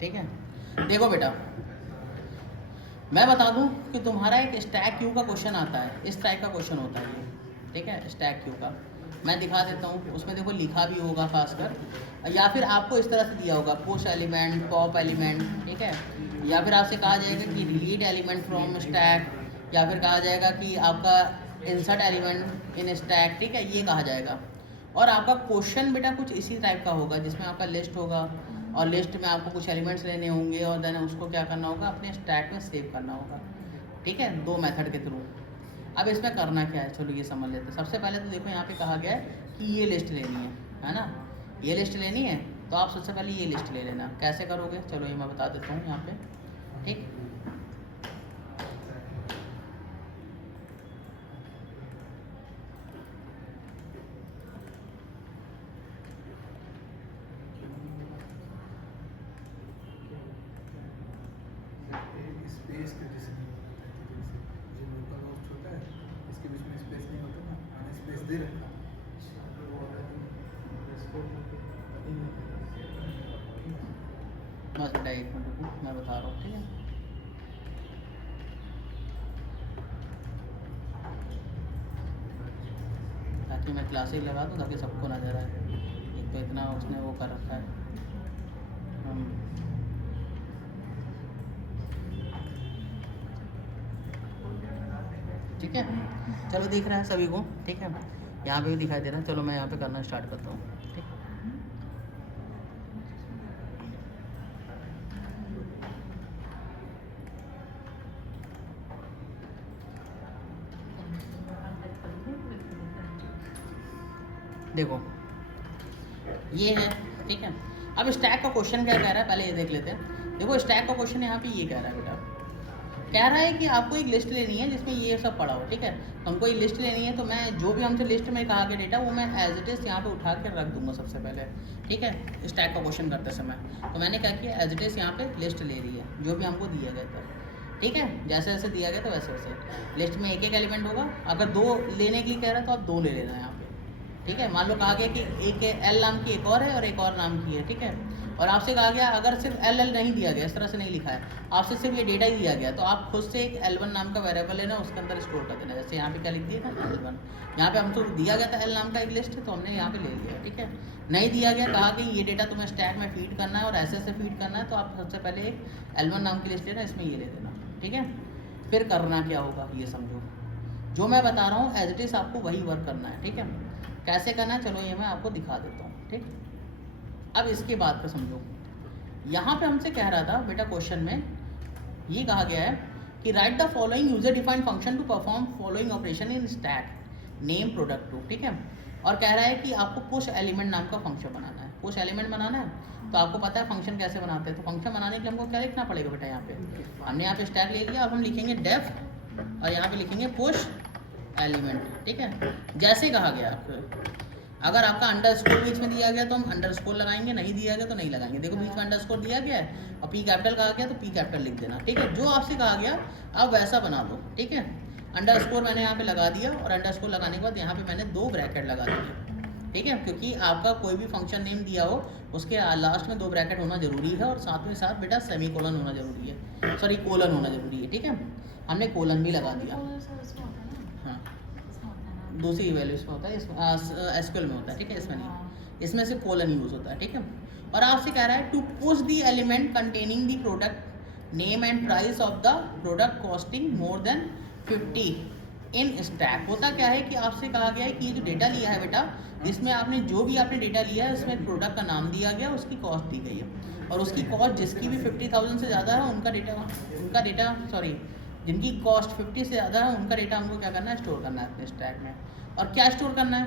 ठीक है। देखो बेटा, मैं बता दूं कि तुम्हारा एक स्टैक क्यू का क्वेश्चन आता है, इस टाइप का क्वेश्चन होता है ये, ठीक है, स्टैक क्यू का। मैं दिखा देता हूँ, उसमें देखो लिखा भी होगा खासकर, या फिर आपको इस तरह से दिया होगा पुश एलिमेंट, पॉप एलिमेंट, ठीक है, या फिर आपसे कहा जाएगा कि डिलीट एलिमेंट फ्रॉम स्टैक, या फिर कहा जाएगा कि आपका इंसर्ट एलिमेंट इन स्टैक, ठीक है, ये कहा जाएगा। और आपका क्वेश्चन बेटा कुछ इसी टाइप का होगा, जिसमें आपका लिस्ट होगा और लिस्ट में आपको कुछ एलिमेंट्स लेने होंगे और देन उसको क्या करना होगा, अपने स्टैक में सेव करना होगा, ठीक है, 2 मेथड के थ्रू। अब इसमें करना क्या है, चलो ये समझ लेते हैं। सबसे पहले तो देखो यहाँ पे कहा गया है कि ये लिस्ट लेनी है ना, ये लिस्ट लेनी है, तो आप सबसे पहले ये लिस्ट ले लेना। कैसे करोगे, चलो ये मैं बता देता हूँ यहाँ पे, ठीक। स्पेस के जैसे नहीं होता है, जैसे जो लोकल होस्ट होता है इसके बीच में स्पेस नहीं होता ना, मैंने स्पेस दे रखा। बस बेटा 1 मिनट रुको, मैं बता रहा हूँ, ठीक है। ताकि मैं क्लासेज लगा दूँ ताकि सबको नजर आए, एक तो इतना उसने वो कर रखा है। ठीक है, चलो दिख रहा है सभी को, ठीक है, यहाँ पे भी दिखाई दे रहा है। चलो मैं यहाँ पे करना स्टार्ट करता हूँ, ठीक। देखो ये है, ठीक है। अब स्टैक का क्वेश्चन क्या कह रहा है, पहले ये देख लेते हैं। देखो स्टैक का क्वेश्चन यहाँ पे ये कह रहा है बेटा, कह रहा है कि आपको एक लिस्ट लेनी है जिसमें ये सब पड़ा हो, ठीक है। तो हमको ये लिस्ट लेनी है, तो मैं जो भी हमसे लिस्ट में कहा गया डेटा वो मैं एज इट इज़ यहाँ पे उठा के रख दूंगा सबसे पहले, ठीक है, स्टैक का क्वेश्चन करते समय। तो मैंने क्या किया, एज इट इज़ यहाँ पे लिस्ट ले रही है जो भी हमको दिया गया था, ठीक है, जैसे जैसे दिया गया था वैसे वैसे। लिस्ट में एक एक एलिमेंट होगा, अगर 2 लेने के लिए कह रहा है तो आप 2 ले लेना यहाँ पे, ठीक है। मान लो कहा गया कि एक एल नाम की एक और है और एक और नाम की है, ठीक है, और आपसे कहा गया अगर सिर्फ एल नहीं दिया गया, इस तरह से नहीं लिखा है, आपसे सिर्फ ये डेटा ही दिया गया, तो आप खुद से एक L1 नाम का वेरिएबल लेना, उसके अंदर स्टोर कर देना। जैसे यहाँ पे क्या लिख दिया ना, L1, यहाँ पे हमको दिया गया था L नाम का एक लिस्ट है, तो हमने यहाँ पे ले लिया, ठीक है। नहीं दिया गया, कहा कि ये डेटा तुम्हें स्टैक में फीड करना है और ऐसे ऐसे फीड करना है, तो आप सबसे पहले एक L1 नाम की लिस्ट लेना, इसमें ये ले देना, ठीक है। फिर करना क्या होगा ये समझो, जो मैं बता रहा हूँ एज इट इज़ आपको वही वर्क करना है, ठीक है। कैसे करना है चलो ये मैं आपको दिखा देता हूँ, ठीक। अब इसके बाद का समझो, यहाँ पे हमसे कह रहा था बेटा क्वेश्चन में ये कहा गया है कि write the following user defined function to perform following operation in stack name product two, ठीक है। और कह रहा है कि आपको पुश एलिमेंट नाम का फंक्शन बनाना है। पुश एलिमेंट बनाना है तो आपको पता है फंक्शन कैसे बनाते हैं, तो फंक्शन बनाने के लिए हमको क्या लिखना पड़ेगा बेटा, यहाँ पे हमने यहाँ पे स्टैक ले लिया, अब हम लिखेंगे डेफ और यहाँ पे लिखेंगे पुश एलिमेंट, ठीक है, जैसे कहा गया आपको। अगर आपका अंडरस्कोर बीच में दिया गया तो हम अंडरस्कोर लगाएंगे, नहीं दिया गया तो नहीं लगाएंगे। देखो बीच में अंडरस्कोर दिया गया है और पी कैपिटल कहा गया तो पी कैपिटल लिख देना, ठीक है। जो आपसे कहा गया आप वैसा बना दो, ठीक है। अंडरस्कोर मैंने यहाँ पे लगा दिया और अंडरस्कोर लगाने के बाद यहाँ पे मैंने 2 ब्रैकेट लगा दिए, ठीक है, क्योंकि आपका कोई भी फंक्शन नेम दिया हो उसके लास्ट में 2 ब्रैकेट होना जरूरी है और साथ में साथ बेटा सेमी कोलन होना जरूरी है, सॉरी कोलन होना जरूरी है, ठीक है। हमने कोलन भी लगा दिया, हाँ दूसरी वैल्यूज में होता है, इसमें एसक्यूएल में होता है, ठीक है, इसमें नहीं, इसमें से कोलन यूज होता है, ठीक है। और आपसे कह रहा है to push the element containing the product name and price of the product costing more than 50 in stack. होता क्या है कि आपसे कहा गया है कि ये जो डेटा लिया है बेटा, जिसमें आपने जो भी आपने डेटा लिया है उसमें प्रोडक्ट का नाम दिया गया, उसकी कॉस्ट दी गई है, और उसकी कॉस्ट जिसकी भी 50,000 से ज़्यादा है उनका डेटा सॉरी जिनकी कॉस्ट 50 से ज़्यादा है उनका डेटा हमको क्या करना है, स्टोर करना है अपने स्टैक में। और क्या स्टोर करना है,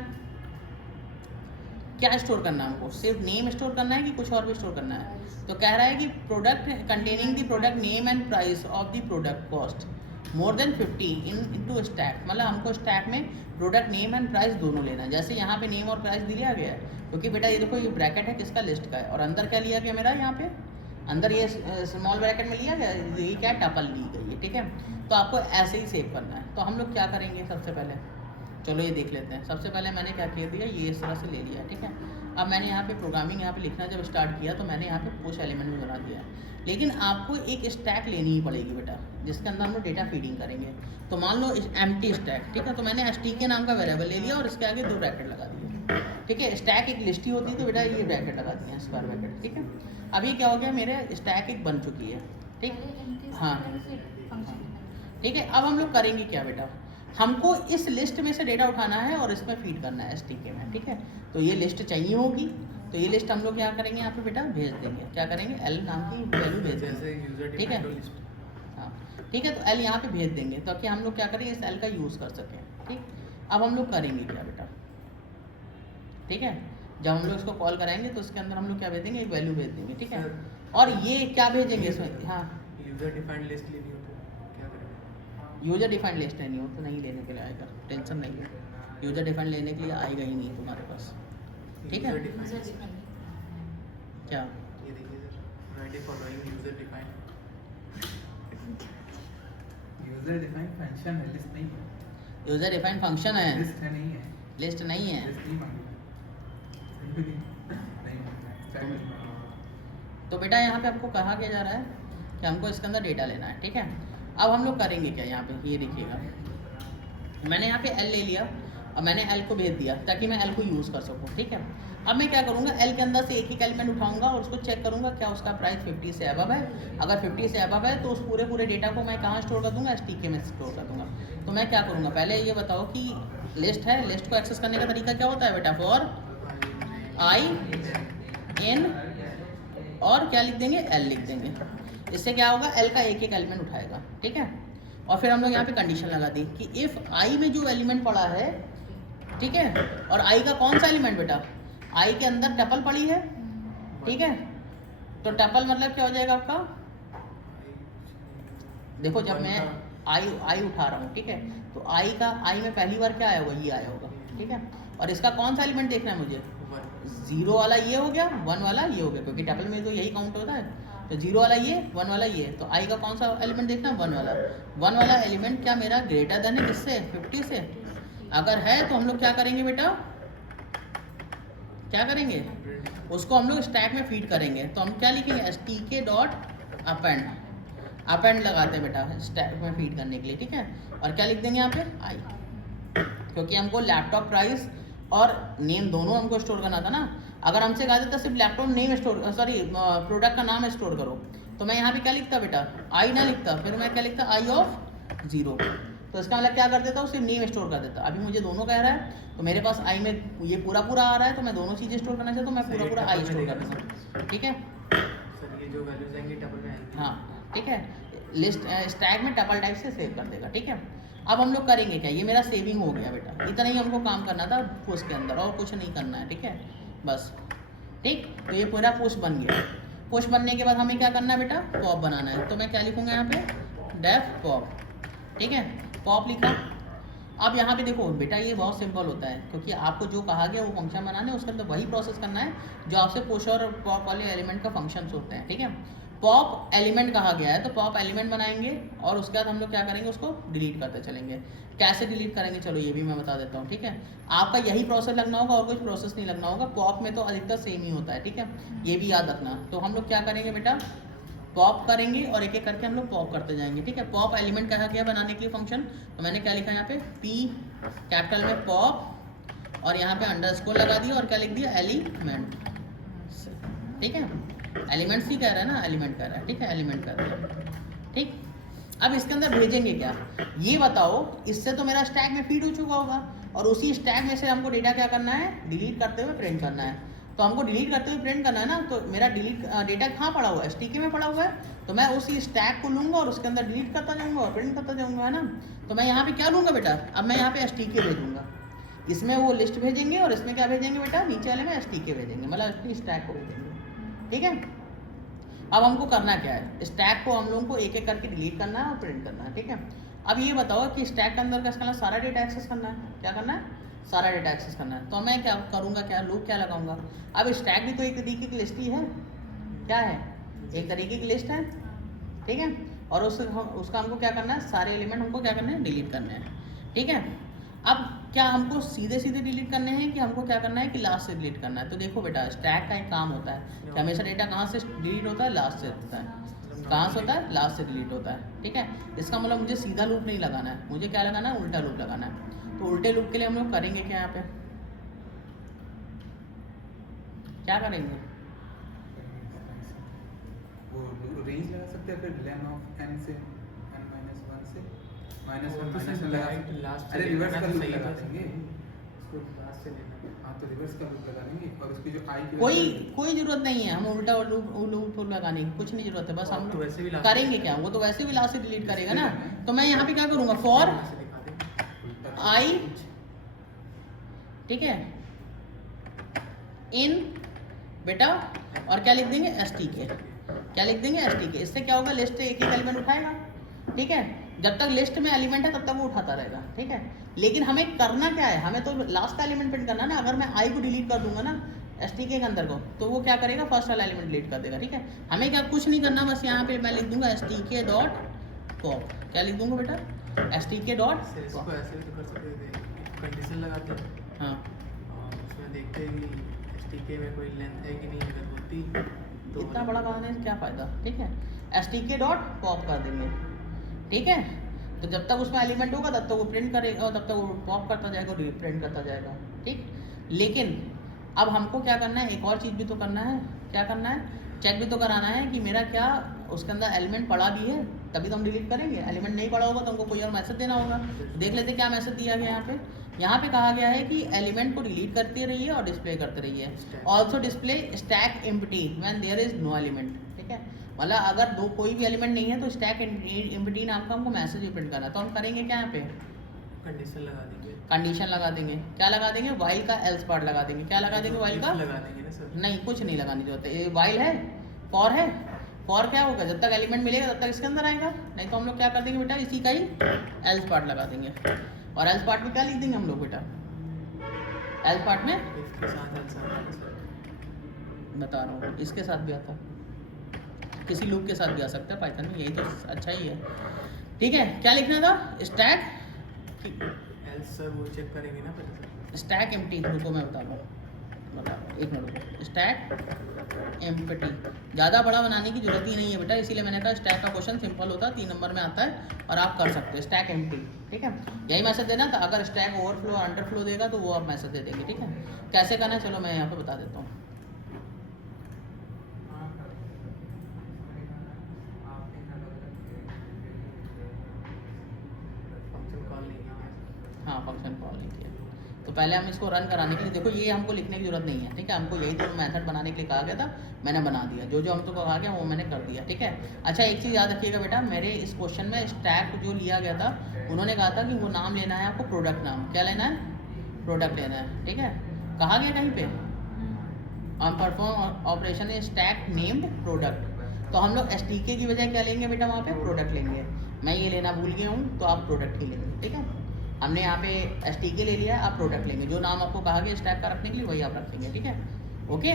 क्या स्टोर करना है हमको, सिर्फ नेम स्टोर करना है कि कुछ और भी स्टोर करना है। तो कह रहा है कि product containing the product name and price of the product cost more than 50 into stack, मतलब हमको स्टैक में प्रोडक्ट नेम एंड प्राइस दोनों लेना है। जैसे यहाँ पे नेम और प्राइस दिया गया है, क्योंकि बेटा ये देखो ये ब्रैकेट है किसका, लिस्ट का है, और अंदर क्या लिया गया मेरा, यहाँ पे अंदर ये स्मॉल ब्रैकेट में लिया गया, ये क्या टपल ली गई है, ठीक है। तो आपको ऐसे ही सेव करना है। तो हम लोग क्या करेंगे सबसे पहले, चलो ये देख लेते हैं। सबसे पहले मैंने क्या किया दिया, ये इस तरह से ले लिया, ठीक है। अब मैंने यहाँ पे प्रोग्रामिंग यहाँ पे लिखना जब स्टार्ट किया तो मैंने यहाँ पे पुश एलिमेंट भी बना दिया, लेकिन आपको एक स्टैक लेनी ही पड़ेगी बेटा, जिसके अंदर हम लोग डेटा फीडिंग करेंगे। तो मान लो एम्प्टी स्टैक, ठीक है, तो मैंने STK नाम का वेरिएबल ले लिया और इसके आगे 2 ब्रैकेट लगा दिए, ठीक है। स्टैक एक लिस्ट ही होती है तो बेटा ये ब्रैकेट लगा दिए हैं, स्क्वायर ब्रैकेट, ठीक है। अब ये क्या हो गया, मेरे स्टैक एक बन चुकी है, ठीक, हाँ, ठीक है। अब हम लोग करेंगे क्या बेटा, हमको इस लिस्ट में से डेटा उठाना है और इसमें फीड करना है STK में, ठीक है। तो ये लिस्ट चाहिए होगी, तो ये लिस्ट हम लोग क्या करेंगे, यहाँ पे बेटा भेज देंगे, क्या करेंगे, L नाम की वैल्यू भेज देंगे, ठीक है, हाँ, ठीक है। तो L यहाँ पे भेज देंगे ताकि हम लोग क्या करेंगे, इस L का यूज़ कर सकें, ठीक। अब हम लोग करेंगे क्या बेटा, ठीक है, जब हम लोग इसको कॉल कराएंगे तो इसके अंदर हम लोग क्या भेज देंगे, एक वैल्यू भेज देंगे, ठीक है। और ये क्या भेजेंगे इसमें, हाँ, यूजर डिफाइंड लिस्ट लेनी हो तो क्या करेंगे? यूजर डिफाइंड लिस्ट नहीं हो तो नहीं लेने के लिए आएगा, टेंशन नहीं है, यूजर डिफाइंड लेने के लिए आएगा ही नहीं तुम्हारे पास, ठीक है। क्या ये देखिए sir, right following user defined function है, लिस्ट नहीं है, यूजर डिफाइंड फंक्शन है, लिस्ट है, नहीं है, लिस्ट नहीं है। लिस्ट नहीं मांगी नहीं मांगी। तो बेटा यहाँ पे आपको कहा क्या जा रहा है कि हमको इसके अंदर डेटा लेना है, ठीक है। अब हम लोग करेंगे क्या, यहाँ पे ये देखिएगा, मैंने यहाँ पे L ले लिया और मैंने L को भेज दिया ताकि मैं L को यूज़ कर सकूँ, ठीक है। अब मैं क्या करूँगा, L के अंदर से एक एक एलिमेंट उठाऊंगा और उसको चेक करूँगा क्या उसका प्राइस 50 से अबव है। अगर 50 से अबव है तो उस पूरे डेटा को मैं कहाँ स्टोर कर दूँगा, STK में स्टोर कर दूँगा। तो मैं क्या करूँगा, पहले ये बताओ कि लिस्ट है, लिस्ट को एक्सेस करने का तरीका क्या होता है बेटा, फॉर I in और क्या लिख देंगे, L लिख देंगे। इससे क्या होगा, L का एक एक एलिमेंट उठाएगा, ठीक है। और फिर हम लोग यहाँ पे कंडीशन लगा दी कि इफ़ I में जो एलिमेंट पड़ा है, ठीक है, और I का कौन सा एलिमेंट बेटा, I के अंदर टपल पड़ी है, ठीक है। तो टपल मतलब क्या हो जाएगा आपका, देखो जब मैं I उठा रहा हूँ, ठीक है, तो I में पहली बार क्या आया होगा, ये आया होगा, ठीक है। और इसका कौन सा एलिमेंट देखना है मुझे, 0 वाला ये हो गया, 1 वाला ये हो गया, क्योंकि टपल में तो यही काउंट होता है। तो 0 वाला ये, 1 वाला ये, तो I का कौन सा एलिमेंट देखना, 1 वाला एलिमेंट क्या मेरा ग्रेटर देन है किससे, 50 से। अगर है तो हम लोग क्या करेंगे बेटा, क्या करेंगे, उसको हम लोग स्टैक में फीड करेंगे। तो हम क्या लिखेंगे, STK डॉट अपेंड लगाते हैं बेटा स्टैक में फीड करने के लिए, ठीक है। और क्या लिख देंगे यहाँ पे, I, क्योंकि हमको लैपटॉप प्राइस और नेम दोनों हमको स्टोर करना था ना। अगर हमसे कहा जाता सिर्फ laptop name store, sorry product का नाम स्टोर करो, तो मैं यहाँ पे क्या लिखता बेटा, I ना लिखता, फिर मैं क्या लिखता, I ऑफ 0। तो इसका मतलब क्या कर देता हूँ, सिर्फ नेम स्टोर कर देता। अभी मुझे दोनों कह रहा है तो मेरे पास I में ये पूरा आ रहा है, तो मैं दोनों चीज़ें स्टोर करना चाहता हूँ, मैं पूरा I स्टोर कर दूँगा, ठीक है सर। ये जो वैल्यूज आएंगी टपल में आएंगी, हाँ, ठीक है। लिस्ट स्टैक में टपल टाइप से सेव कर देगा, ठीक है। अब हम लोग करेंगे क्या, ये मेरा सेविंग हो गया बेटा, इतना ही हमको काम करना था पोस्ट के अंदर, और कुछ नहीं करना है, ठीक है, बस, ठीक। तो ये पूरा पोस्ट बन गया। पोस्ट बनने के बाद हमें क्या करना है बेटा, पॉप बनाना है। तो मैं क्या लिखूँगा यहाँ पे, डेफ पॉप, ठीक है, पॉप लिखा। अब यहाँ पे देखो बेटा, ये बहुत सिंपल होता है, क्योंकि आपको जो कहा गया वो फंक्शन बनाना है, उसके अंदर वही प्रोसेस करना है जो आपसे पुश और पॉप वाले एलिमेंट का फंक्शंस होते हैं, ठीक है। पॉप एलिमेंट कहा गया है तो पॉप एलिमेंट बनाएंगे और उसके बाद हम लोग क्या करेंगे, उसको डिलीट करते चलेंगे। कैसे डिलीट करेंगे, चलो ये भी मैं बता देता हूँ, ठीक है। आपका यही प्रोसेस लगना होगा और कुछ प्रोसेस नहीं लगना होगा। पॉप में तो अधिकतर सेम ही होता है, ठीक है, ये भी याद रखना। तो हम लोग क्या करेंगे बेटा, पॉप करेंगे और एक एक करके हम लोग पॉप करते जाएंगे, ठीक है। पॉप एलिमेंट कहा गया बनाने के लिए फंक्शन, तो मैंने क्या लिखा यहाँ पे, P कैपिटल में पॉप और यहाँ पे अंडरस्कोर लगा दिया और क्या लिख दिया, एलिमेंट, ठीक है। एलिमेंट्स ही कह रहा है ना, एलिमेंट कह रहा है, ठीक है, एलिमेंट कर दिया, ठीक। अब इसके अंदर भेजेंगे क्या, ये बताओ। इससे तो मेरा स्टैक में फीड हो चुका होगा और उसी स्टैक में से हमको डेटा क्या करना है, डिलीट करते हुए प्रिंट करना है। तो हमको डिलीट करते हुए प्रिंट करना है ना, तो मेरा डिलीट डेटा कहाँ पड़ा हुआ है, STK में पड़ा हुआ है। तो मैं उसी स्टैक को लूँगा और उसके अंदर डिलीट करता जाऊँगा और प्रिंट करता जाऊँगा, है ना। तो मैं यहाँ पे क्या लूँगा बेटा, अब मैं यहाँ पे STK भेजूँगा, इसमें वो लिस्ट भेजेंगे और इसमें क्या भेजेंगे बेटा, नीचे वाले में STK भेजेंगे, मतलब अपनी स्टैक को भेजेंगे, ठीक है। अब हमको करना क्या है, स्टैक को हम लोगों को एक एक करके डिलीट करना है और प्रिंट करना है, ठीक है। अब ये बताओ कि स्टैक के अंदर का सारा डेटा एक्सेस करना है, क्या करना है, सारा डेटा एक्सेस करना है। तो मैं क्या करूँगा, क्या लूप क्या लगाऊंगा। अब स्टैक भी तो एक तरीके की लिस्ट ही है, क्या है, एक तरीके की लिस्ट है, ठीक है। और उसका हमको क्या करना है, सारे एलिमेंट हमको क्या करना है, डिलीट करने हैं, ठीक है। अब क्या हमको सीधे सीधे डिलीट करने हैं कि हमको क्या करना है कि लास्ट से डिलीट करना है? तो देखो बेटा, स्टैक का एक काम होता है कि हमेशा डेटा कहाँ से डिलीट होता है? लास्ट से होता है। कहाँ से होता है? लास्ट से डिलीट होता है। ठीक है, इसका मतलब मुझे सीधा लूप नहीं लगाना है, मुझे क्या लगाना है? उल्टा लूप लगाना है। तो उल्टे लूप के लिए हम लोग करेंगे क्या? यहाँ पे क्या करेंगे? वो रेंज लगा सकते हैं फिर लेन ऑफ n से n माइनस 1 से माइनस वो 1 तो माइनस सिर्फ 1 लगा direct सकते last हैं। से अरे लेना रिवर्स है, का तो लूप सही लगा तो देंगे। इसको लास्ट से लेना है। हाँ, तो रिवर्स का लूप लगा देंगे और उसकी जो i की कोई वैल्यू कोई जरूरत नहीं है, हम उल्टा लूप लगाने की कुछ नहीं जरूरत है। बस और हम तो लोग वैसे भी last करेंगे से क्या? वो तो वैसे भी लास्ट से डिलीट करेगा ना। इसलिए तो मैं यहाँ पे क्या करूँगा? फॉर यहाँ से दिखा दें। आई, ठीक है, इन बेटा, और क्या लिख देंगे? एस टी के। क्या लिख देंगे? एस टी के। इससे क्या होगा? लिस्ट एक एक एलिमेंट उठाएगा। ठीक है, जब तक लिस्ट में एलिमेंट है तब तक वो उठाता रहेगा। ठीक है, लेकिन हमें करना क्या है? हमें तो लास्ट का एलिमेंट प्रिंट करना है ना। अगर मैं आई को डिलीट कर दूंगा ना एस टी के अंदर को, तो वो क्या करेगा? फर्स्ट वाला एलिमेंट डिलीट कर देगा। ठीक है, हमें क्या कुछ नहीं करना, बस यहाँ पे मैं लिख दूंगा एस टी के डॉट पॉप। क्या लिख दूंगा बेटा? एस टी के डॉट सर इसको पॉप। ऐसे भी तो कर सकते थे, कंडीशन लगाते हैं हाँ, और उसमें देखते हैं कि STK में कोई लेंथ है कि नहीं, अगर होती तो इतना बड़ा बनाने से क्या फ़ायदा? ठीक है, एस टी के डॉट पॉप कर देंगे। ठीक है, तो जब तक उसमें एलिमेंट होगा तब तक वो प्रिंट करेगा और तब तक वो पॉप करता जाएगा और प्रिंट करता जाएगा। ठीक, लेकिन अब हमको क्या करना है? एक और चीज़ भी तो करना है। क्या करना है? चेक भी तो कराना है कि मेरा क्या उसके अंदर एलिमेंट पड़ा भी है, तभी तो हम डिलीट करेंगे। एलिमेंट नहीं पड़ा होगा तो हमको कोई और मैसेज देना होगा। देख लेते क्या मैसेज दिया गया यहाँ पे। यहाँ पे कहा गया है कि एलिमेंट को डिलीट करते रहिए और डिस्प्ले करते रहिए। Also display stack empty when there is no element. ठीक है, मतलब अगर कोई भी एलिमेंट नहीं है तो स्टैक एम्प्टी नाम का हमको मैसेज भी प्रिंट करना है। तो हम करेंगे क्या? यहाँ पे कंडीशन लगा देंगे। कंडीशन लगा देंगे। क्या लगा देंगे? वाइल का एल्स पार्ट लगा देंगे। क्या लगा देंगे? वाइल का लगा देंगे ना सर। नहीं, कुछ नहीं लगाने की जरूरत है। ये वाइल है, फॉर है। फॉर क्या होगा? जब तक एलिमेंट मिलेगा तब तक इसके अंदर आएगा, नहीं तो हम लोग क्या कर देंगे बेटा? इसी का ही एल्स पार्ट लगा देंगे। और एल्स पार्ट में क्या लिख देंगे हम लोग बेटा? एल्स पार्ट में इसके साथ else आता है सर। बता रहा हूँ, इसके साथ भी आता है, किसी लूप के साथ भी आ सकता है पाइथन में, यही तो अच्छा ही है। ठीक है, क्या लिखना था? स्टैक Else सर वो चेक करेंगे ना पहले सर। Stack empty. रुको मैं बता रहा हूँ, एक मिनट रुको। स्टैक एम्प्टी ज़्यादा बड़ा बनाने की जरूरत ही नहीं है बेटा, इसीलिए मैंने कहा स्टैक का क्वेश्चन सिंपल होता है, 3 नंबर में आता है और आप कर सकते हो। स्टैक एम्प्टी, ठीक है, यही मैसेज देना था। अगर स्टैक ओवरफ्लो और अंडरफ्लो देगा तो वो आप मैसेज दे देंगे। ठीक है, कैसे करना है चलो मैं यहाँ पे बता देता हूँ। फंक्शन कॉल नहीं किया। हाँ, फंक्शन कॉल नहीं किया तो पहले हम इसको रन कराने के लिए, देखो ये हमको लिखने की जरूरत नहीं है। ठीक है, हमको यही तो मेथड बनाने के लिए कहा गया था, मैंने बना दिया। जो जो हमको कहा गया वो मैंने कर दिया। ठीक है, अच्छा एक चीज़ याद रखिएगा बेटा, मेरे इस क्वेश्चन में स्टैक जो लिया गया था, उन्होंने कहा था कि वो नाम लेना है आपको, प्रोडक्ट नाम। क्या लेना है? प्रोडक्ट लेना है। ठीक है, कहा गया कहीं पे हम perform operation stack named product, तो हम लोग STK की बजाय क्या लेंगे बेटा? वहाँ पे प्रोडक्ट लेंगे। मैं ये लेना भूल गया हूँ तो आप प्रोडक्ट ही लेंगे। ठीक है, हमने यहाँ पे STK ले लिया, आप प्रोडक्ट लेंगे। जो नाम आपको कहा गया स्टैक का रखने के लिए वही आप रखेंगे। ठीक है, ओके।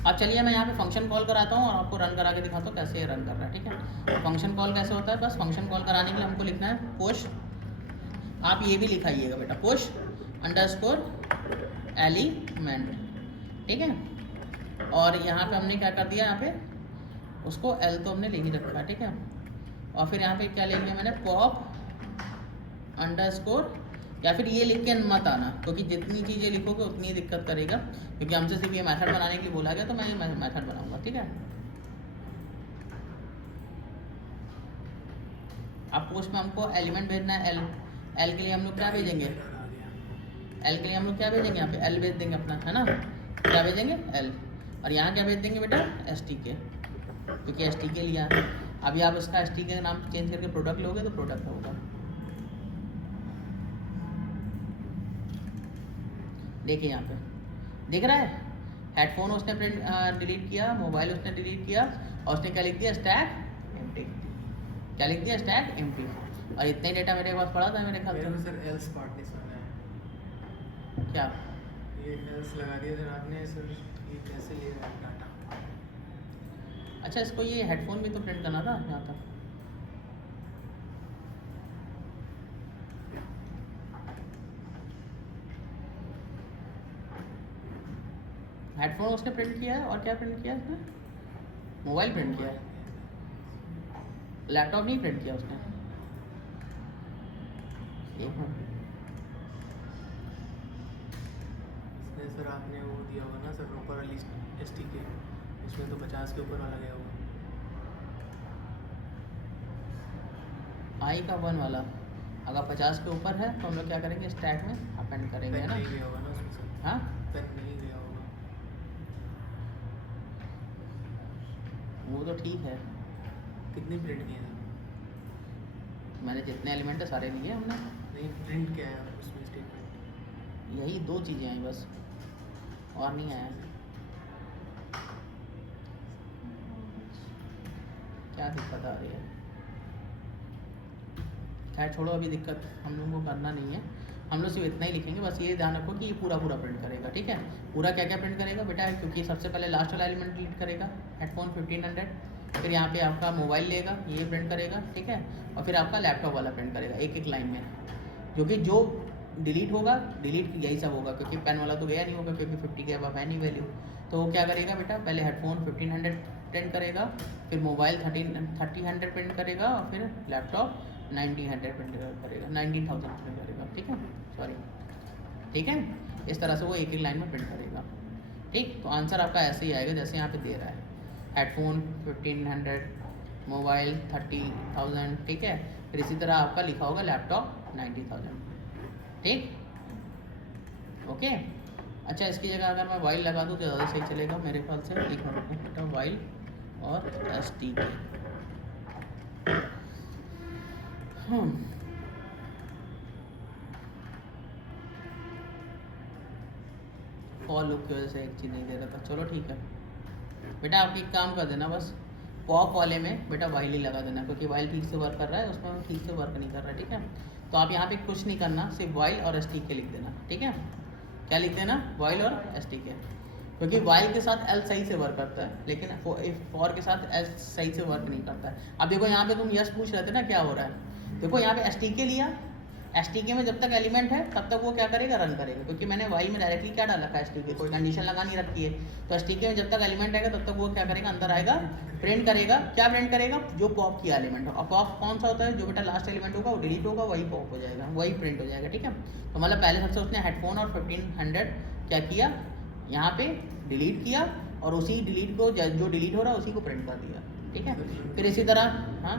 अब चलिए मैं यहाँ पे फंक्शन कॉल कराता हूँ और आपको रन करा के दिखाता हूँ कैसे ये रन कर रहा है। ठीक है, फंक्शन कॉल कैसे होता है? बस फंक्शन कॉल कराने के लिए हमको लिखना है पुश, आप ये भी लिखाइएगा बेटा, पुश अंडरस्कोर एलिमेंट। ठीक है, और यहाँ पे हमने क्या कर दिया? यहाँ पे उसको L तो हमने ले ही रखा है। ठीक है, और फिर यहाँ पे क्या ले लिया मैंने? पॉप अंडरस्कोर, या फिर ये लिख के मत आना, क्योंकि जितनी चीज़ें लिखोगे उतनी ही दिक्कत करेगा, क्योंकि हमसे सिर्फ ये मेथड बनाने के लिए बोला गया तो मैं ये मेथड बनाऊंगा। ठीक है, अब पोस्ट में हमको एलिमेंट भेजना है L के लिए हम लोग क्या भेजेंगे? L के लिए हम लोग क्या भेजेंगे? यहाँ पे L भेज देंगे अपना, है ना? क्या भेजेंगे? L। और यहाँ क्या भेज देंगे बेटा? STK, क्योंकि STK लिया है। अभी आप इसका STK का नाम चेंज करके प्रोडक्ट लोगे तो प्रोडक्ट होगा। देखिए यहाँ पे दिख रहा है, हेडफोन उसने प्रिंट डिलीट किया, मोबाइल उसने डिलीट किया, और उसने क्या लिख दिया? Stack empty. क्या लिख दिया? Stack empty. और इतना ही डेटा मेरे पास पड़ा था मेरे ख्याल से। सर एल्स पार्ट नहीं सुना है। क्या ये एल्स लगा दिया सर आपने सर, ये कैसे ले रहा है डाटा? अच्छा, इसको ये हेडफोन भी तो प्रिंट करना था यहाँ तक। उसने प्रिंट किया है और क्या प्रिंट किया है उसने, मोबाइल प्रिंट किया है, लैपटॉप नहीं प्रिंट किया उसने। एक मिनट, इसमें सर आपने वो दिया होगा ना सर ऊपर वाली STK, उसमें तो 50 के ऊपर वाला गया होगा। आई का 1 वाला अगर 50 के ऊपर है तो हम लोग क्या करेंगे, स्टैक में अपेंड करेंगे, है पेन ना। नहीं गया होगा ना उसमें सर, हाँ, पेन नहीं गया होगा। वो तो ठीक है, कितनी प्रिंट किए हैं? मैंने जितने एलिमेंट है सारे लिए हमने। नहीं प्रिंट क्या है उसमें स्टेटमेंट? यही 2 चीज़ें आई बस, और नहीं आया। क्या दिक्कत आ रही है, खैर छोड़ो, अभी दिक्कत हम लोगों को करना नहीं है, हम लोग सिर्फ इतना ही लिखेंगे। बस ये ध्यान रखो कि ये पूरा प्रिंट करेगा, ठीक है। पूरा क्या क्या प्रिंट करेगा बेटा, क्योंकि सबसे पहले लास्ट वाला एलिमेंट डिलीट करेगा, हेडफोन 1500, फिर यहाँ पे आपका मोबाइल लेगा, ये प्रिंट करेगा, ठीक है, और फिर आपका लैपटॉप वाला प्रिंट करेगा एक एक लाइन में, जो कि जो डिलीट होगा, डिलीट यही सब होगा, क्योंकि पेन वाला तो गया नहीं होगा, क्योंकि 50 के अब है नहीं वैल्यू। तो वो क्या करेगा बेटा, पहले हेडफोन 1500 प्रिंट करेगा, फिर मोबाइल 3000 प्रिंट करेगा, और फिर लैपटॉप 1900 प्रिंट करेगा, 19000 प्रिंट करेगा, ठीक है, सॉरी, ठीक है। इस तरह से वो एक एक लाइन में प्रिंट करेगा, ठीक। तो आंसर आपका ऐसे ही आएगा जैसे यहाँ पे दे रहा है, हेडफोन 1500, मोबाइल 30,000, ठीक है। फिर इसी तरह आपका लिखा होगा लैपटॉप 90,000, ठीक, ओके। अच्छा, इसकी जगह अगर मैं वाइल लगा दूँ तो ज़्यादा सही चलेगा मेरे ख्याल से। लिखना बेटा वाइल और STK। फॉर लूप की वजह से एक चीज़ नहीं दे रहा था, चलो ठीक है बेटा। आप एक काम कर देना, बस पॉप वाले में बेटा वाइल ही लगा देना, क्योंकि वाइल ठीक से वर्क कर रहा है, उसमें ठीक से वर्क नहीं कर रहा है, ठीक है। तो आप यहाँ पे कुछ नहीं करना, सिर्फ वाइल और STK लिख देना, ठीक है। क्या लिख देना, वाइल और STK, क्योंकि वाइल के साथ एल सही से वर्क करता है, लेकिन फॉर के साथ एल सही से वर्क नहीं करता है। अब देखो यहाँ पे तुम यस पूछ रहे थे ना क्या हो रहा है, देखो यहाँ पे STK लिया, STK में जब तक एलिमेंट है तब तक वो क्या करेगा, रन करेगा, क्योंकि मैंने वाइल में डायरेक्टली क्या डाला था, STK, कोई कंडीशन लगा नहीं रखी है। तो STK में जब तक एलिमेंट आएगा तब तक वो क्या करेगा, अंदर आएगा, प्रिंट करेगा। क्या प्रिंट करेगा, जो पॉप किया एलिमेंट हो। और पॉप कौन सा होता है, जो बेटा लास्ट एलिमेंट होगा वो डिलीट होगा, वही पॉप हो जाएगा, वही प्रिंट हो जाएगा, ठीक है। तो मतलब पहले सबसे उसने हेडफोन और 1500 क्या किया, यहाँ पे डिलीट किया, और उसी डिलीट को जो डिलीट हो रहा है उसी को प्रिंट कर दिया, ठीक है। फिर इसी तरह, हाँ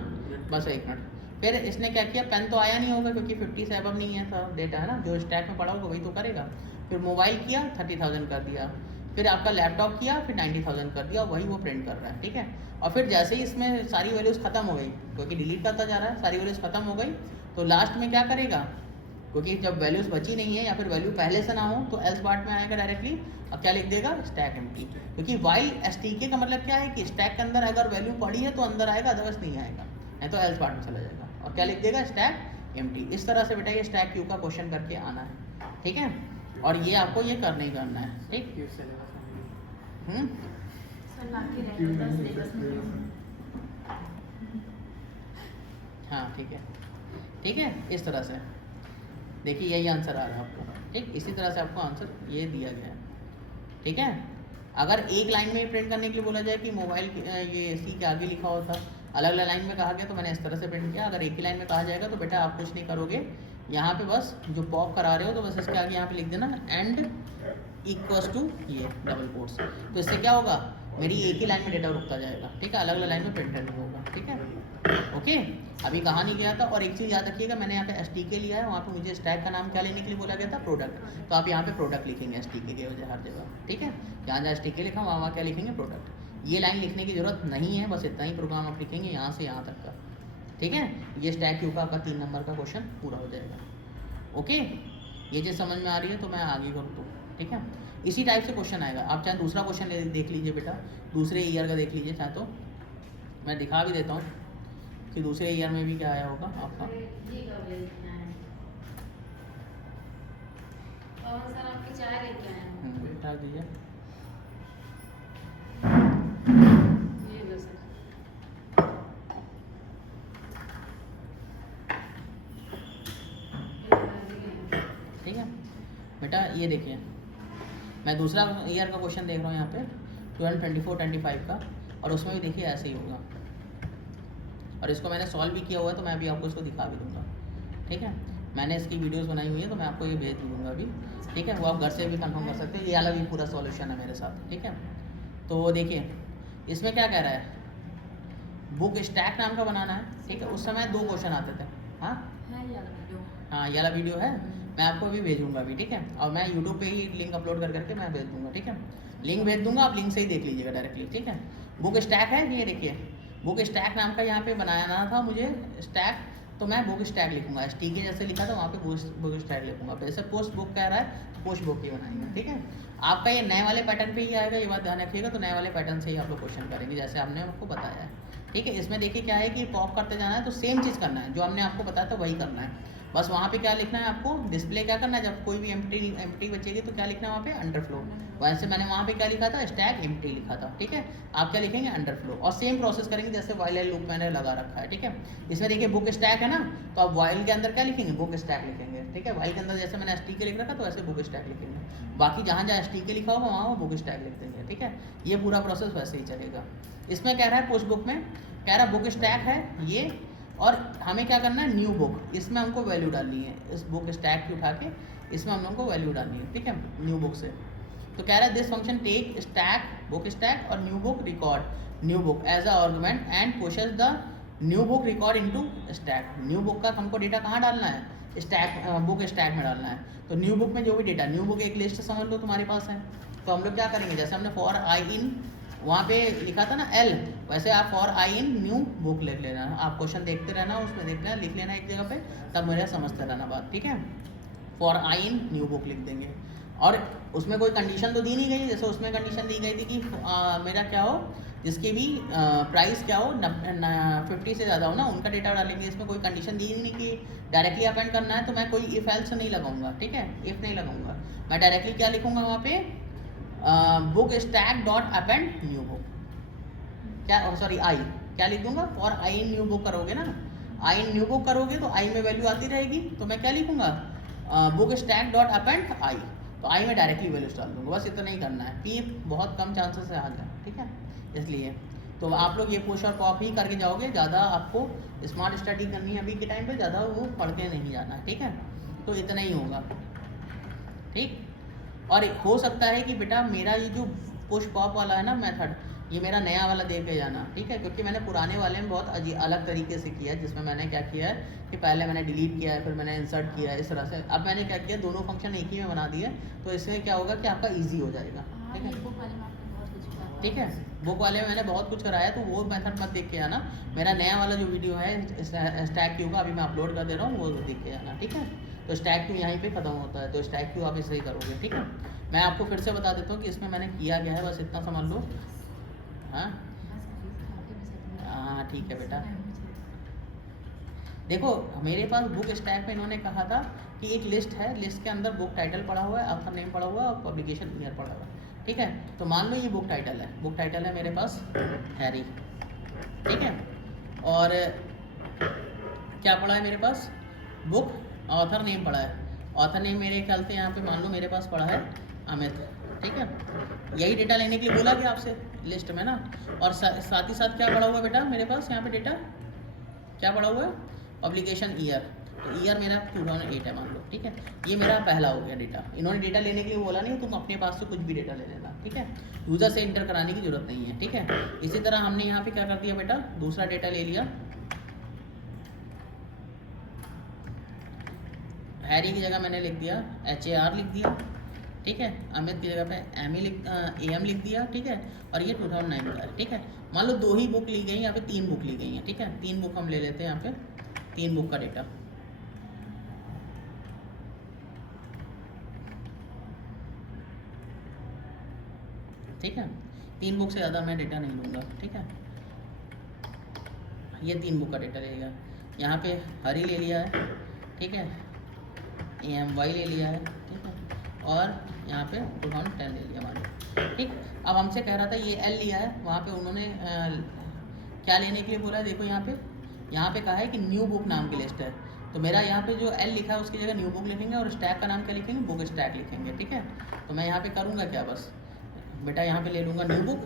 बस एक मिनट, फिर इसने क्या किया, पेन तो आया नहीं होगा क्योंकि 50 से अबव नहीं है था डेटा, है ना, जो स्टैक में पड़ा होगा वही तो करेगा। फिर मोबाइल किया, 30,000 कर दिया, फिर आपका लैपटॉप किया, फिर 90,000 कर दिया, वही वो प्रिंट कर रहा है, ठीक है। और फिर जैसे ही इसमें सारी वैल्यूज़ खत्म हो गई, क्योंकि डिलीट करता जा रहा है, सारी वैल्यूज़ खत्म हो गई, तो लास्ट में क्या करेगा, क्योंकि जब वैल्यूज़ बची नहीं है या फिर वैल्यू पहले से ना हो तो एल्स पार्ट में आएगा डायरेक्टली, और क्या लिख देगा, स्टैक एम्प्टी। क्योंकि वाइल STK का मतलब क्या है कि स्टैक के अंदर अगर वैल्यू पड़ी है तो अंदर आएगा, अदरवाइज नहीं आएगा, नहीं तो एल्स पार्ट में चला जाएगा। और क्या लिख देगा, स्टैक एम्प्टी। इस तरह से बेटा ये स्टैक क्यू का क्वेश्चन करके आना है, ठीक है। और ये आपको ये करना ही करना है, ठीक। हाँ ठीक है, ठीक है। इस तरह से देखिए यही आंसर आ रहा है आपको, ठीक। इसी तरह से आपको आंसर ये दिया गया है, ठीक है। अगर एक लाइन में प्रिंट करने के लिए बोला जाए कि मोबाइल ये सी के आगे लिखा होता, अलग अलग लाइन में कहा गया तो मैंने इस तरह से प्रिंट किया। अगर एक ही लाइन में कहा जाएगा तो बेटा आप कुछ नहीं करोगे, यहाँ पे बस जो पॉप करा रहे हो तो बस इसके आगे यहाँ पे लिख देना एंड इक्वल्स टू ये डबल कोट्स। तो इससे क्या होगा, मेरी एक ही लाइन में डेटा रुकता जाएगा, ठीक है, अलग अलग लाइन में प्रिंटर नहीं होगा, ठीक है, ओके। अभी कहाँ नहीं गया था। और एक चीज़ याद रखिएगा, मैंने यहाँ पे STK लिया है, वहाँ पे मुझे स्टैक का नाम क्या लेने के लिए बोला गया था, प्रोडक्ट। तो आप यहाँ पे प्रोडक्ट लिखेंगे STK के वजह हर जगह, ठीक है। जहाँ जहाँ STK लिखा वहाँ क्या लिखेंगे, प्रोडक्ट। ये लाइन लिखने की ज़रूरत नहीं है, बस इतना ही प्रोग्राम आप लिखेंगे यहाँ से यहाँ तक का, ठीक है। ये स्टैक क्यू का आपका 3 नंबर का क्वेश्चन पूरा हो जाएगा, ओके। ये चीज़ समझ में आ रही है तो मैं आगे कर दूँ, ठीक है। इसी टाइप से क्वेश्चन आएगा। आप चाहे दूसरा क्वेश्चन देख लीजिए बेटा, दूसरे ईयर का देख लीजिए चाहे तो, मैं दिखा भी देता हूँ कि दूसरे ईयर में भी क्या आया होगा आपका। डाल दीजिए। ठीक है बेटा, ये देखिए मैं दूसरा ईयर का क्वेश्चन देख रहा हूँ यहाँ पे 2024-25 का, और उसमें भी देखिए ऐसे ही होगा, और इसको मैंने सॉल्व भी किया हुआ है, तो मैं अभी आपको इसको दिखा भी दूँगा, ठीक है। मैंने इसकी वीडियोस बनाई हुई है, तो मैं आपको ये भेज दूँगा अभी, ठीक है। वो आप घर से भी कंफर्म कर सकते हैं, ये वाला भी पूरा सॉल्यूशन है मेरे साथ, ठीक है। तो देखिए इसमें क्या कह रहा है, बुक स्टैक नाम का बनाना है, ठीक है। उस समय 2 क्वेश्चन आते थे। हाँ ये वाला वीडियो है, मैं आपको अभी भेजूंगा अभी, ठीक है। और मैं यूट्यूब पे ही लिंक अपलोड कर करके मैं भेज दूंगा, ठीक है। लिंक भेज दूंगा, आप लिंक से ही देख लीजिएगा डायरेक्टली, ठीक है। बुक स्टैक है, ये देखिए बुक स्टैक नाम का यहाँ पे बनाना था मुझे स्टैक, तो मैं बुक स्टैक लिखूंगा, STK जैसे लिखा था वहाँ पे बुक स्टैक लिखूंगा। जैसे पोस्ट बुक कह रहा है, पोस्ट बुक ही बनाएंगे, ठीक है। आपका ये नए वाले पैटर्न पे ही आएगा, ये बात ध्यान रखिएगा। तो नए वाले पैटर्न से ही आप लोग क्वेश्चन करेंगे, जैसे हमने आपको बताया है, ठीक है। इसमें देखिए क्या है कि पॉप करते जाना है, तो सेम चीज़ करना है जो हमने आपको बताया था, वही करना है। बस वहाँ पे क्या लिखना है आपको, डिस्प्ले क्या करना है, जब कोई भी एम्प्टी बचेगी तो क्या लिखना है वहाँ पे, अंडरफ्लो। वैसे मैंने वहाँ पे क्या लिखा था, स्टैक एम्प्टी लिखा था, ठीक है। आप क्या लिखेंगे, अंडरफ्लो, और सेम प्रोसेस करेंगे जैसे वाइल लूप मैंने लगा रखा है, ठीक है। इसमें देखिए बुक स्टैक है ना, तो आप वाइल के अंदर क्या लिखेंगे, बुक स्टैक लिखेंगे, ठीक है। वाइल के अंदर जैसे मैंने STK लिख रखा तो ऐसे बुक स्टैक लिखेंगे, बाकी जहाँ जहाँ STK लिखा होगा वहाँ वो बुक स्टैक लिख देंगे, ठीक है। ये पूरा प्रोसेस वैसे ही चलेगा। इसमें कह रहा है पोस्ट बुक में कह रहा है बुक स्टैक है ये, और हमें क्या करना है, न्यू बुक, इसमें हमको वैल्यू डालनी है, इस बुक स्टैक की उठा के इसमें हम लोग को वैल्यू डालनी है, ठीक है, न्यू बुक से। तो कह रहा है this function take stack book stack और new book record new book as a argument and pushes the new book record into stack. New book का हमको डेटा कहाँ डालना है, स्टैक बुक स्टैक में डालना है। तो न्यू बुक में जो भी डेटा, न्यू बुक एक लिस्ट समझ लो तुम्हारे पास है, तो हम लोग क्या करेंगे, जैसे हमने फॉर आई इन वहाँ पे लिखा था ना L, वैसे आप for I in new book लिख लेना। आप क्वेश्चन देखते रहना, उसमें देखते रहना, लिख लेना एक जगह पे, तब मेरा समझते रहना बात, ठीक है। For I in new book लिख देंगे, और उसमें कोई कंडीशन तो दी नहीं गई, जैसे उसमें कंडीशन दी गई थी कि मेरा क्या हो, जिसकी भी प्राइस क्या हो 50 से ज़्यादा हो ना, उनका डेटा डालेंगे। इसमें कोई कंडीशन दी नहीं कि डायरेक्टली अपेंड करना है, तो मैं कोई इफ एल्स नहीं लगाऊंगा, ठीक है, इफ नहीं लगाऊंगा, मैं डायरेक्टली क्या लिखूंगा वहाँ पे, book stack dot append new book, क्या सॉरी आई क्या लिख दूंगा, और आई इन न्यू बुक करोगे ना, आई इन न्यू बुक करोगे तो आई में वैल्यू आती रहेगी, तो मैं क्या लिखूंगा, बुक स्टैक डॉट अपेंड आई, तो आई में डायरेक्टली वैल्यूज डाल दूंगा, बस इतना ही करना है। पी बहुत कम चांसेस से आ जाए, ठीक है, इसलिए तो आप लोग ये पुश और पॉप ही करके जाओगे, ज़्यादा आपको स्मार्ट स्टडी करनी है अभी के टाइम पे, ज़्यादा वो पढ़ के नहीं जाना, ठीक है। तो इतना ही होगा, ठीक। और हो सकता है कि बेटा मेरा ये जो पुश पॉप वाला है ना मेथड, ये मेरा नया वाला दे के जाना, ठीक है, क्योंकि मैंने पुराने वाले में बहुत अलग तरीके से किया है, जिसमें मैंने क्या किया है कि पहले मैंने डिलीट किया है, फिर मैंने इंसर्ट किया है, इस तरह से। अब मैंने क्या किया, दोनों फंक्शन एक ही में बना दिए, तो इसमें क्या होगा कि आपका ईजी हो जाएगा, ठीक है, ठीक है। बुक वाले में मैंने बहुत कुछ कराया, तो वो मेथड मत देख के आना, मेरा नया वाला जो वीडियो है स्टैक क्यू का अभी मैं अपलोड कर दे रहा हूँ, वो देख के आना, ठीक है। तो स्टैक क्यू यहीं पे खत्म होता है, तो स्टैक क्यू आप इसे ही करोगे, ठीक है। मैं आपको फिर से बता देता हूँ कि इसमें मैंने किया गया है, बस इतना समझ लो। हाँ हाँ ठीक है बेटा, देखो मेरे पास बुक स्टैक में इन्होंने कहा था कि एक लिस्ट है, लिस्ट के अंदर बुक टाइटल पड़ा हुआ है, ऑथर नेम पड़ा हुआ है और पब्लिकेशन ईयर पड़ा हुआ है, ठीक है। तो मान लो ये बुक टाइटल है, बुक टाइटल है मेरे पास हैरी, ठीक है, और क्या पड़ा है मेरे पास, बुक ऑथर नेम पड़ा है, ऑथर नेम मेरे ख्याल से यहाँ पे मान लो मेरे पास पड़ा है अमित, ठीक है। यही डेटा लेने के लिए बोला गया आपसे लिस्ट में ना, और साथ ही साथ क्या पड़ा हुआ है बेटा मेरे पास यहाँ पे डेटा क्या पड़ा हुआ है, पब्लिकेशन ईयर, तो ईयर मेरा 2008 है मान लो, ठीक है। ये मेरा पहला हो गया डेटा, इन्होंने डेटा लेने के लिए बोला नहीं, तुम अपने पास से कुछ भी डेटा ले लेना, ठीक है, यूज़र से इंटर कराने की जरूरत नहीं है, ठीक है। इसी तरह हमने यहाँ पे क्या कर दिया बेटा, दूसरा डेटा ले लिया, हैरी की जगह मैंने लिख दिया HAR लिख दिया, ठीक है, अमित की जगह पे AM लिख दिया, ठीक है, और ये 2009 का है, ठीक है। मान लो 2 ही बुक ली गई, यहाँ पे 3 बुक ली गई हैं, ठीक है, 3 बुक हम ले लेते हैं यहाँ पे, 3 बुक का डेटा, ठीक है, 3 बुक से ज़्यादा मैं डेटा नहीं लूँगा, ठीक है। ये 3 बुक का डेटा लेगा, यहाँ पे हरी ले लिया है, ठीक है, AMY ले लिया है, ठीक है, और यहाँ पे 2010 ले लिया मान लो, ठीक। अब हमसे कह रहा था ये L लिया है, वहाँ पे उन्होंने क्या लेने के लिए बोला है, देखो यहाँ पे कहा है कि न्यू बुक नाम की लिस्ट है, तो मेरा यहाँ पे जो एल लिखा है उसकी जगह न्यू बुक लिखेंगे और स्टैक का नाम क्या लिखेंगे, बुक स्टैक लिखेंगे, ठीक है। तो मैं यहाँ पे करूँगा क्या, बस बेटा यहाँ पे ले लूँगा न्यू बुक,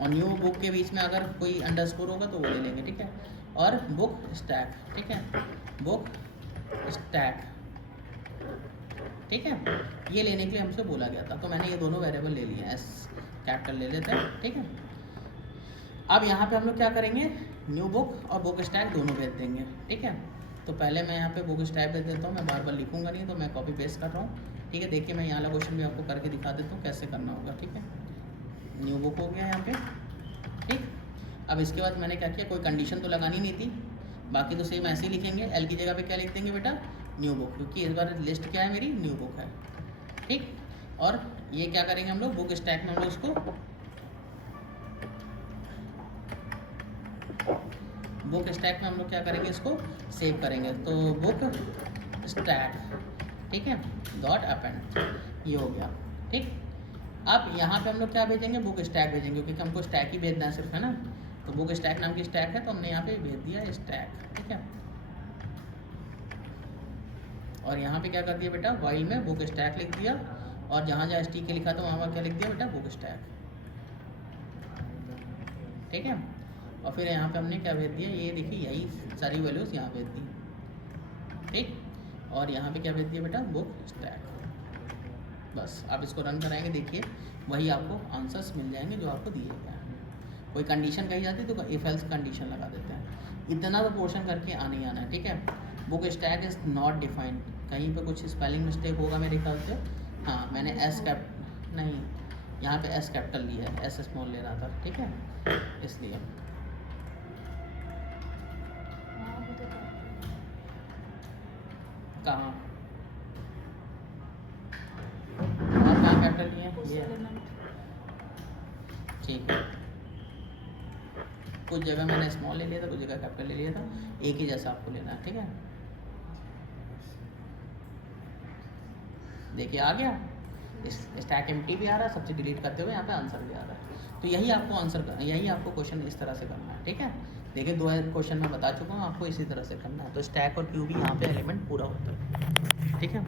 और न्यू बुक के बीच में अगर कोई अंडरस्कोर होगा तो वो ले लेंगे, ठीक है। और बुक स्टैक, ठीक है, बुक स्टैक, ठीक है। ये लेने के लिए हमसे बोला गया था, तो मैंने ये दोनों वेरिएबल ले लिए, एस कैपिटल ले लेते हैं, ठीक है। अब यहाँ पे हम लोग क्या करेंगे, न्यू बुक और बुक स्टैक दोनों भेज देंगे, ठीक है। तो पहले मैं यहाँ पे बुक स्टैक दे देता हूँ, मैं बार बार लिखूँगा नहीं, तो मैं कॉपी पेस्ट कर रहा हूँ, ठीक है। देखिए मैं यहाँ वाला क्वेश्चन भी आपको करके दिखा देता हूँ कैसे करना होगा, ठीक है। न्यू बुक हो गया यहाँ पे, ठीक। अब इसके बाद मैंने क्या किया, कोई कंडीशन तो लगानी नहीं थी, बाकी तो सेम ऐसे ही लिखेंगे। एल की जगह पे क्या लिख देंगे बेटा, न्यू बुक, क्योंकि इस बार लिस्ट क्या है मेरी, न्यू बुक है, ठीक। और ये क्या करेंगे हम लोग, बुक स्टैक में हम लोग इसको बुक स्टैक में हम लोग क्या करेंगे, इसको सेव करेंगे। तो बुक स्टैक, ठीक है, डॉट अपेंड, ये हो गया, ठीक। अब यहाँ पे हम लोग क्या भेजेंगे, बुक स्टैक भेजेंगे, क्योंकि हमको स्टैक ही भेजना है सिर्फ, है ना। तो बुक स्टैक नाम की स्टैक है, तो हमने यहाँ पे भेज दिया स्टैक, ठीक है। और यहाँ पे क्या कर दिया बेटा, वाइल में बुक स्टैक लिख दिया, और जहाँ जहाँ एस टी के लिखा था वहाँ पर क्या लिख दिया बेटा, बुक स्टैक, ठीक है। और फिर यहाँ पे हमने क्या भेज दिया, ये देखिए यही सारी वैल्यूज़ यहाँ भेज दी, ठीक। और यहाँ पे क्या भेज दिया बेटा, बुक स्टैक। बस आप इसको रन कराएंगे, देखिए वही आपको आंसर्स मिल जाएंगे जो आपको दिए गए हैं। कोई कंडीशन कही जाती है तो इफ एल्स कंडीशन लगा देते हैं। इतना तो पोर्शन करके आना ही आना है, ठीक है। Book stack is not defined, कहीं पे कुछ स्पेलिंग मिस्टेक होगा मेरे ख्याल से। हाँ मैंने एस कैप नहीं, यहाँ पे एस कैपिटल लिया है, एस स्मॉल ले रहा था, ठीक है, इसलिए। कहाँ और कहाँ कैपिटल लिए हैं, ये ठीक है। कुछ जगह मैंने स्मॉल ले लिया था, कुछ जगह कैपिटल ले लिया था, एक ही जैसा आपको लेना है, ठीक है। देखिए आ गया, स्टैक एम्प्टी भी आ रहा है, सबसे डिलीट करते हुए यहाँ पे आंसर भी आ रहा है। तो यही आपको आंसर करना, यही आपको क्वेश्चन इस तरह से करना है, ठीक है। देखिए 2 क्वेश्चन मैं बता चुका हूँ आपको, इसी तरह से करना है। तो स्टैक और क्यू भी यहाँ पे एलिमेंट पूरा होता है, ठीक है।